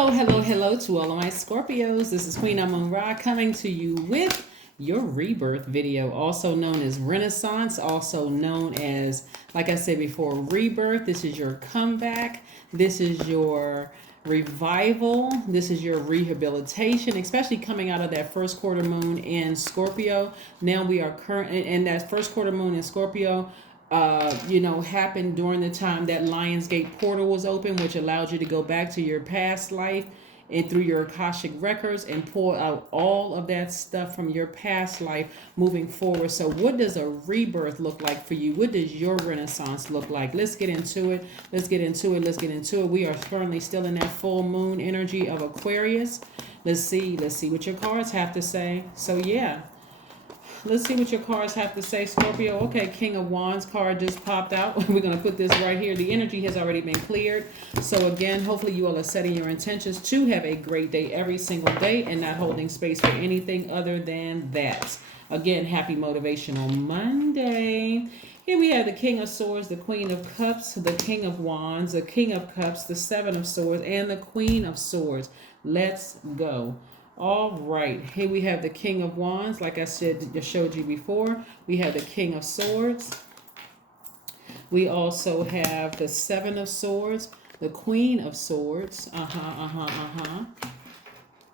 Hello to all of my Scorpios. This is Queen Amun Ra coming to you with your rebirth video, also known as Renaissance, also known as, like I said before, rebirth. This is your comeback. This is your revival. This is your rehabilitation, especially coming out of that first quarter moon in Scorpio. Now we are current in that first quarter moon in Scorpio. Happened during the time that Lionsgate portal was open, which allowed you to go back to your past life and through your Akashic records and pull out all of that stuff from your past life moving forward. So what does a rebirth look like for you? What does your renaissance look like? Let's get into it. We are currently still in that full moon energy of Aquarius. Let's see what your cards have to say. So yeah. Let's see what your cards have to say, Scorpio. Okay, King of Wands card just popped out. We're going to put this right here. The energy has already been cleared. So again, hopefully you all are setting your intentions to have a great day every single day and not holding space for anything other than that. Again, happy Motivational Monday. Here we have the King of Swords, the Queen of Cups, the King of Wands, the King of Cups, the Seven of Swords, and the Queen of Swords. Let's go. All right, here we have the King of Wands. Like I said, just showed you before. We have the King of Swords. We also have the Seven of Swords, the Queen of Swords.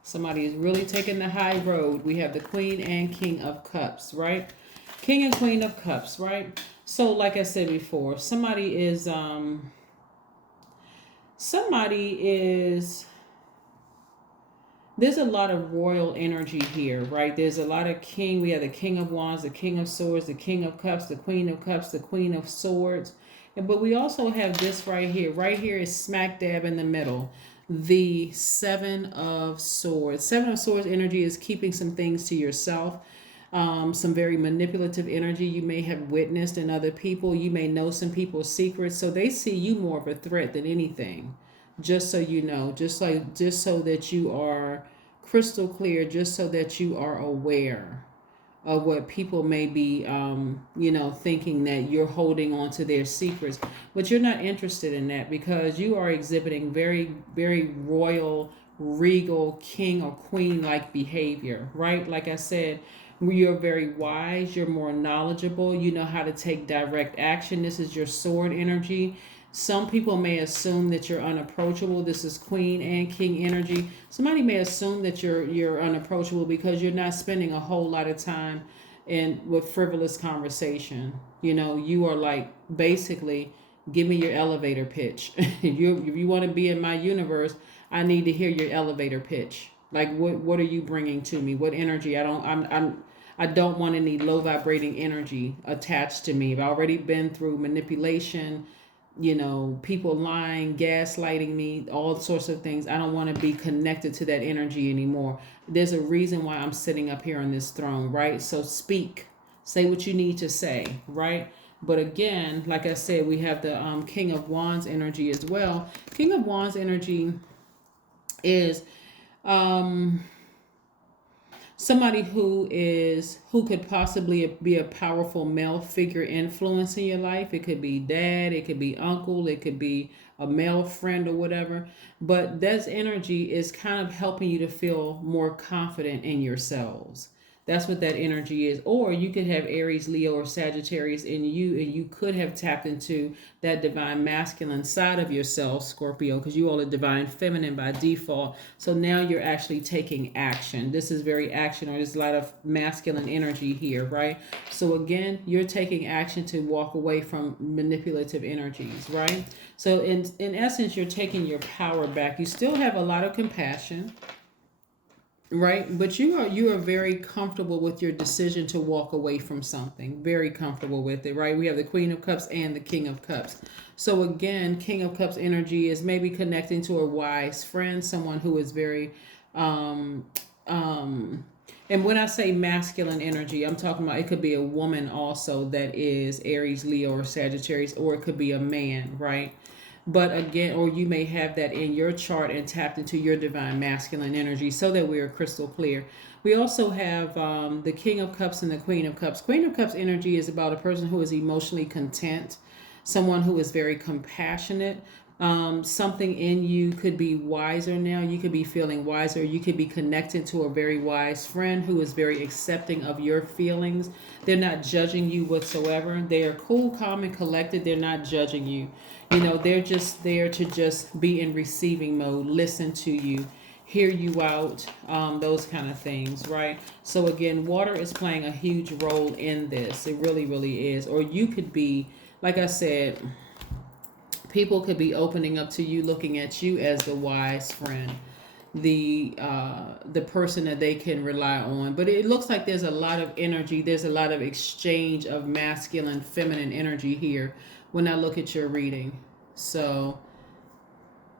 Somebody is really taking the high road. We have the Queen and King of Cups, right? King and Queen of Cups, right? So like I said before, somebody is there's a lot of royal energy here, right? There's a lot of king. We have the King of Wands, the King of Swords, the King of Cups, the Queen of Cups, the Queen of Swords. But we also have this right here. Right here is smack dab in the middle. The Seven of Swords. Seven of Swords energy is keeping some things to yourself. Some very manipulative energy you may have witnessed in other people. You may know some people's secrets. So they see you more of a threat than anything. Just so you know, just so that you are crystal clear, just so that you are aware of what people may be, thinking that you're holding on to their secrets. But you're not interested in that because you are exhibiting very, very royal, regal, king or queen-like behavior, right? Like I said, you're very wise, you're more knowledgeable, you know how to take direct action. This is your sword energy. Some people may assume that you're unapproachable. This is Queen and King energy. Somebody may assume that you're unapproachable because you're not spending a whole lot of time with frivolous conversation. You are like, basically, give me your elevator pitch. If you want to be in my universe, I need to hear your elevator pitch. Like what are you bringing to me? What energy? I don't want any low vibrating energy attached to me. I've already been through manipulation, people lying, gaslighting me, all sorts of things. I don't want to be connected to that energy anymore. There's a reason why I'm sitting up here on this throne, right? So speak, say what you need to say, right? But again, like I said, we have the King of Wands energy as well. King of Wands energy is somebody who could possibly be a powerful male figure influence in your life. It could be dad, it could be uncle, it could be a male friend or whatever. But that energy is kind of helping you to feel more confident in yourselves. That's what that energy is. Or you could have Aries, Leo, or Sagittarius in you, and you could have tapped into that divine masculine side of yourself, Scorpio, because you all are divine feminine by default. So now you're actually taking action. This is very action, or there's a lot of masculine energy here, right? So again, you're taking action to walk away from manipulative energies, right? So in essence, you're taking your power back. You still have a lot of compassion, right? But you are very comfortable with your decision to walk away from something. Very comfortable with it, right? We have the Queen of Cups and the King of Cups. So again, King of Cups energy is maybe connecting to a wise friend, someone who is very and when I say masculine energy, I'm talking about it could be a woman also that is Aries, Leo, or Sagittarius, or it could be a man, right? But again, or you may have that in your chart and tapped into your divine masculine energy so that we are crystal clear. We also have the King of Cups and the Queen of Cups. Queen of Cups energy is about a person who is emotionally content, someone who is very compassionate, Something in you could be wiser now. You could be feeling wiser. You could be connected to a very wise friend who is very accepting of your feelings. They're not judging you whatsoever. They are cool, calm, and collected. They're not judging you. They're just there to just be in receiving mode, listen to you, hear you out, those kind of things, right? So again, water is playing a huge role in this. It really, really is. Or you could be, like I said, people could be opening up to you, looking at you as the wise friend, the person that they can rely on. But it looks like there's a lot of energy. There's a lot of exchange of masculine, feminine energy here when I look at your reading. So,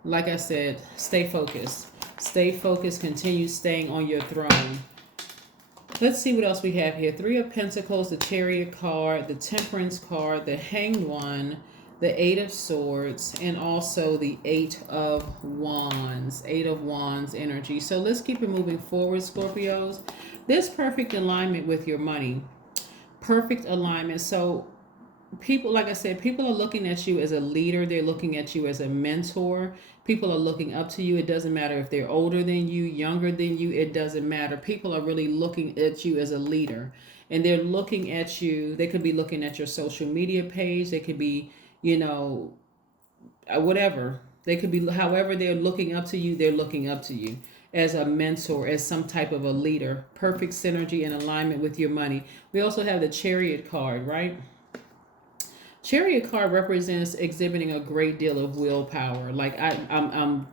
like I said, stay focused. Stay focused. Continue staying on your throne. Let's see what else we have here. Three of Pentacles, the Chariot card, the Temperance card, the Hanged One, the Eight of Swords, and also the Eight of Wands. Eight of Wands energy. So let's keep it moving forward, Scorpios. This perfect alignment with your money. Perfect alignment. So people, like I said, people are looking at you as a leader. They're looking at you as a mentor. People are looking up to you. It doesn't matter if they're older than you, younger than you. It doesn't matter. People are really looking at you as a leader. And they're looking at you. They could be looking at your social media page. They could be, whatever. They could be, however they're looking up to you, they're looking up to you as a mentor, as some type of a leader. Perfect synergy and alignment with your money. We also have the Chariot card, right? Chariot card represents exhibiting a great deal of willpower. Like I'm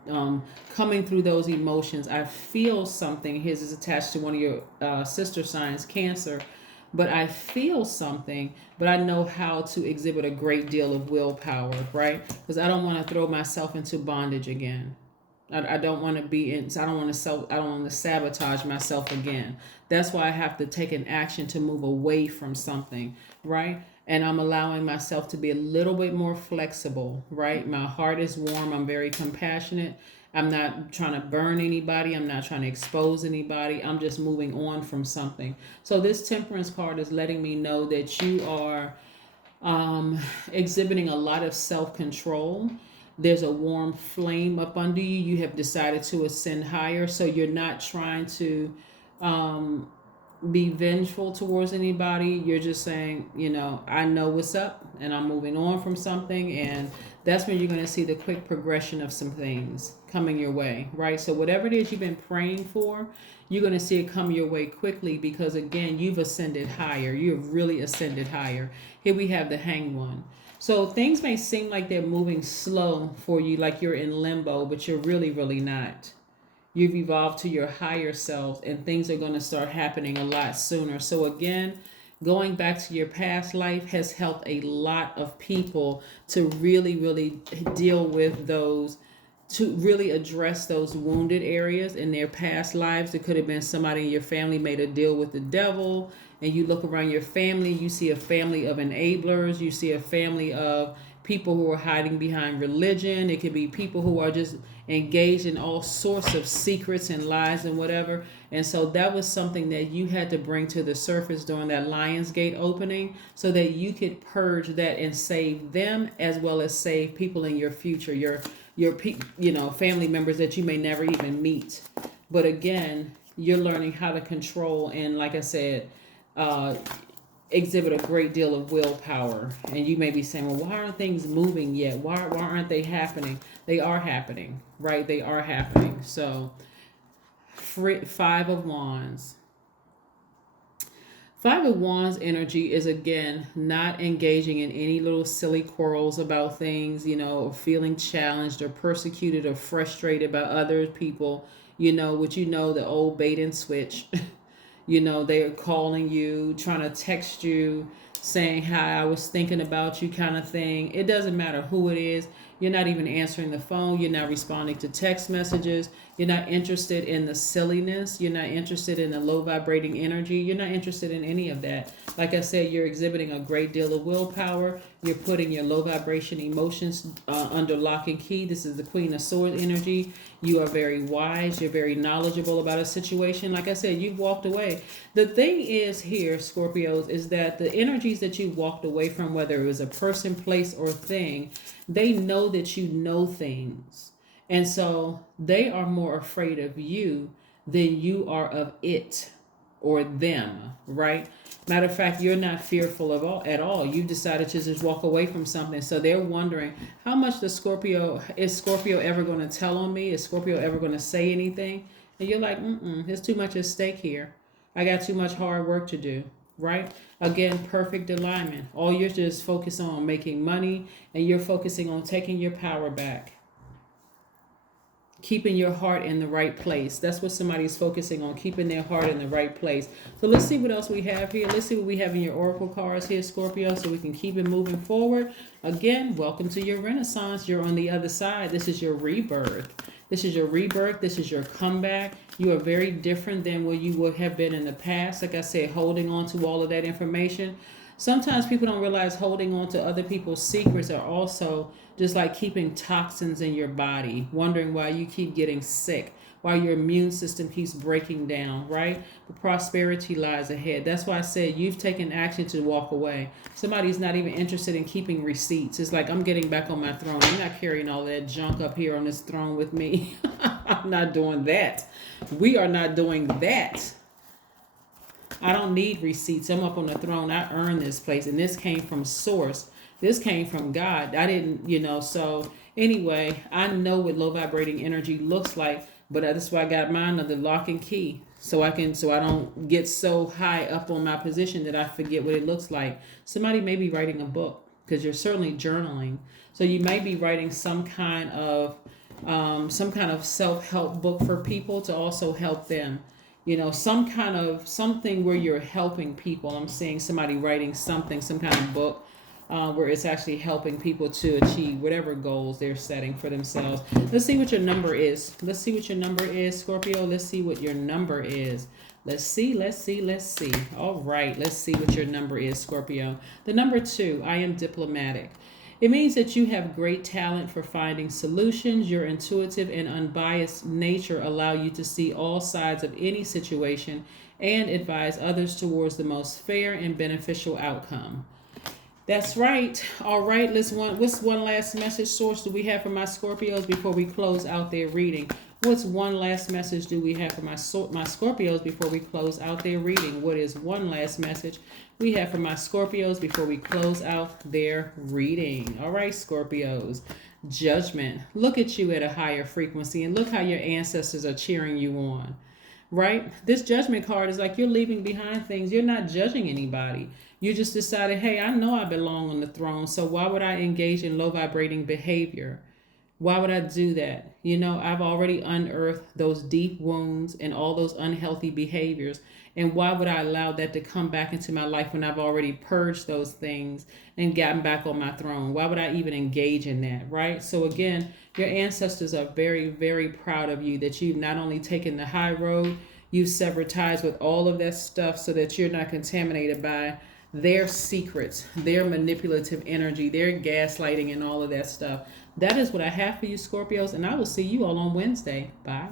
coming through those emotions. I feel something. His is attached to one of your sister signs, Cancer. But I feel something, but I know how to exhibit a great deal of willpower, right? Because I don't want to throw myself into bondage again. I don't want to be in. I don't want to sabotage myself again. That's why I have to take an action to move away from something, right? And I'm allowing myself to be a little bit more flexible, right? My heart is warm. I'm very compassionate. I'm not trying to burn anybody. I'm not trying to expose anybody. I'm just moving on from something. So this Temperance card is letting me know that you are exhibiting a lot of self-control. There's a warm flame up under you. You have decided to ascend higher. So you're not trying to be vengeful towards anybody. You're just saying, I know what's up and I'm moving on from something. And that's when you're going to see the quick progression of some things coming your way, right? So whatever it is you've been praying for, you're going to see it come your way quickly because, again, you've ascended higher. You've really ascended higher. Here we have the Hanged One. So things may seem like they're moving slow for you, like you're in limbo, but you're really, really not. You've evolved to your higher self and things are going to start happening a lot sooner. So again, going back to your past life has helped a lot of people to really, really deal with those, to really address those wounded areas in their past lives. It could have been somebody in your family made a deal with the devil, and you look around your family, you see a family of enablers, you see a family of people who are hiding behind religion. It could be people who are just engaged in all sorts of secrets and lies and whatever. And so that was something that you had to bring to the surface during that Lionsgate opening so that you could purge that and save them as well as save people in your future, your family members that you may never even meet. But again, you're learning how to control and, like I said, exhibit a great deal of willpower. And you may be saying, well, why aren't things moving yet? Why aren't they happening? They are happening, right? They are happening. So Five of Wands. Five of Wands energy is, again, not engaging in any little silly quarrels about things, or feeling challenged or persecuted or frustrated by other people, the old bait and switch. They're calling you, trying to text you, saying, hi, I was thinking about you kind of thing. It doesn't matter who it is. You're not even answering the phone. You're not responding to text messages. You're not interested in the silliness. You're not interested in the low vibrating energy. You're not interested in any of that. Like I said, you're exhibiting a great deal of willpower. You're putting your low vibration emotions under lock and key. This is the Queen of Swords energy. You are very wise. You're very knowledgeable about a situation. Like I said, you've walked away. The thing is here, Scorpios, is that the energies that you walked away from, whether it was a person, place, or thing, they know know that you know things. And so they are more afraid of you than you are of it or them, right? Matter of fact, you're not fearful of all at all. You decided to just walk away from something. So they're wondering how much is Scorpio ever going to tell on me? Is Scorpio ever going to say anything? And you're like, there's too much at stake here. I got too much hard work to do, right? Again, perfect alignment. All you're just focused on making money, and you're focusing on taking your power back. Keeping your heart in the right place. That's what somebody's focusing on, keeping their heart in the right place. So let's see what else we have here. Let's see what we have in your oracle cards here, Scorpio, so we can keep it moving forward. Again, welcome to your renaissance. You're on the other side. This is your rebirth. This is your rebirth. This is your comeback. You are very different than what you would have been in the past. Like I said, holding on to all of that information. Sometimes people don't realize holding on to other people's secrets are also just like keeping toxins in your body, wondering why you keep getting sick, why your immune system keeps breaking down, right? But prosperity lies ahead. That's why I said you've taken action to walk away. Somebody's not even interested in keeping receipts. It's like, I'm getting back on my throne. I'm not carrying all that junk up here on this throne with me. I'm not doing that. We are not doing that. I don't need receipts. I'm up on the throne. I earned this place. And this came from source. This came from God. I didn't, so anyway, I know what low vibrating energy looks like, but that's why I got mine under lock and key. So I don't get so high up on my position that I forget what it looks like. Somebody may be writing a book, because you're certainly journaling. So you may be writing some kind of self-help book for people to also help them. Something where you're helping people. I'm seeing somebody writing something, some kind of book where it's actually helping people to achieve whatever goals they're setting for themselves. Let's see what your number is. Scorpio. Let's see what your number is. Let's see. All right, let's see what your number is, Scorpio. The number 2, I am diplomatic. It means that you have great talent for finding solutions. Your intuitive and unbiased nature allow you to see all sides of any situation and advise others towards the most fair and beneficial outcome. That's right. All right, what's one last message source do we have for my Scorpios before we close out their reading? What's one last message do we have for my Scorpios before we close out their reading? What is one last message we have for my Scorpios before we close out their reading? All right, Scorpios. Judgment. Look at you at a higher frequency, and look how your ancestors are cheering you on. Right? This judgment card is like you're leaving behind things. You're not judging anybody. You just decided, hey, I know I belong on the throne, so why would I engage in low vibrating behavior? Why would I do that? I've already unearthed those deep wounds and all those unhealthy behaviors. And why would I allow that to come back into my life when I've already purged those things and gotten back on my throne? Why would I even engage in that, right? So again, your ancestors are very, very proud of you that you've not only taken the high road, you've severed ties with all of that stuff so that you're not contaminated by their secrets, their manipulative energy, their gaslighting and all of that stuff. That is what I have for you, Scorpios, and I will see you all on Wednesday. Bye.